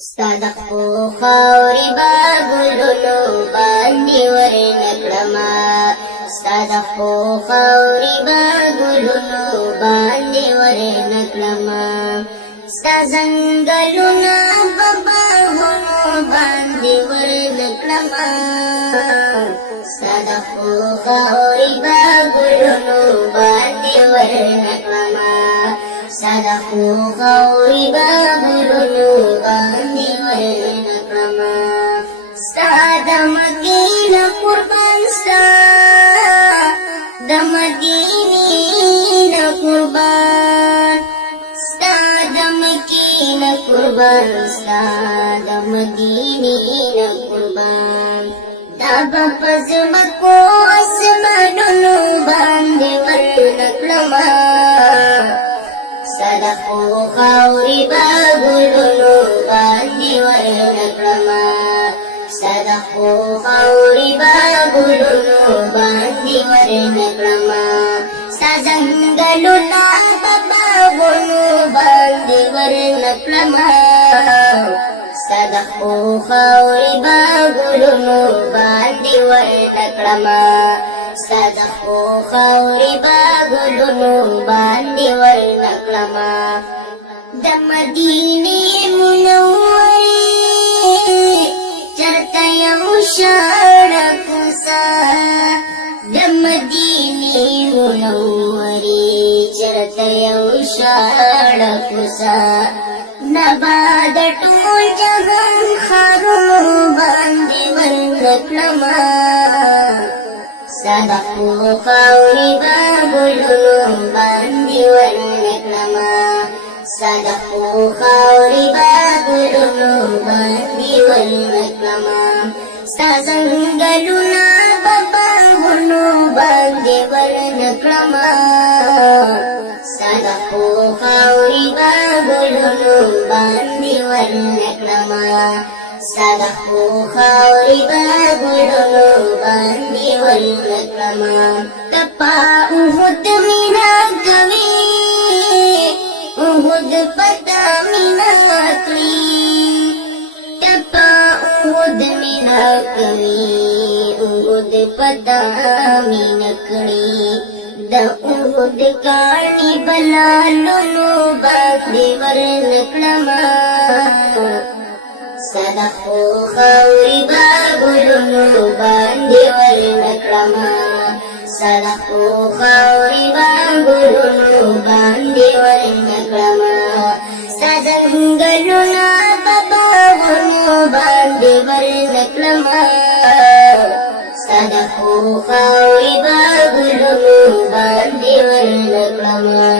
صدقو خاوري باګلونو باندې ورنکړما صدقو خاوري باګلونو باندې ورنکړما ستا زنګلونه باغونو باندې ورنکړما صدقو خاوري باګلونو باندې ورنکړما صدقو خاوري باګلونو باندې ورنکړما ستا د مدینه قربان ستا د مدینه قربان ستا د مکینه قربان ستا د مدینه قربان دا په زمکو اسمانونو باندې ورنکړما صدقو خاوري باګلونو باندې ورنکړما صدقو خاوري باګلونو باندې ورنکړما ستا زنګلونه باغونو باندې ورنکړما صدقو خاوري باګلونو باندې ورنکړما صدقو خاوري باګلونو باندې ورنکړما د مدینې منورې چرته یو شاړه کوڅه د مدینې منورې چرته یو شاړه کوڅه نباد ټول جهان خارونو باندې ورنکړما صدقو خاوري باګلونو باندې ورنکړما صدقو خاوري باګلونو باندې ورنکړما ستا زنګلونه باغونو باندې ورنکړما صدقو خاوري باګلونو باندې ورنکړما صدقو خاوري باګلونو باندې ورنکړما کپا اوهد مینا کوي اوهد پتا مینا کړی کپا اوهد مینا کوي اوهد پتا مینا کړی د اوهد کاڼي بلالونو باندې ورنکړما صدقو خاوري باګلونو باندې ورنکړما صدقو خاوري باګلونو باندې ورنکړما ستا زنګلونه باغونو باندې ورنکړما صدقو خاوري باګلونو باندې ورنکړما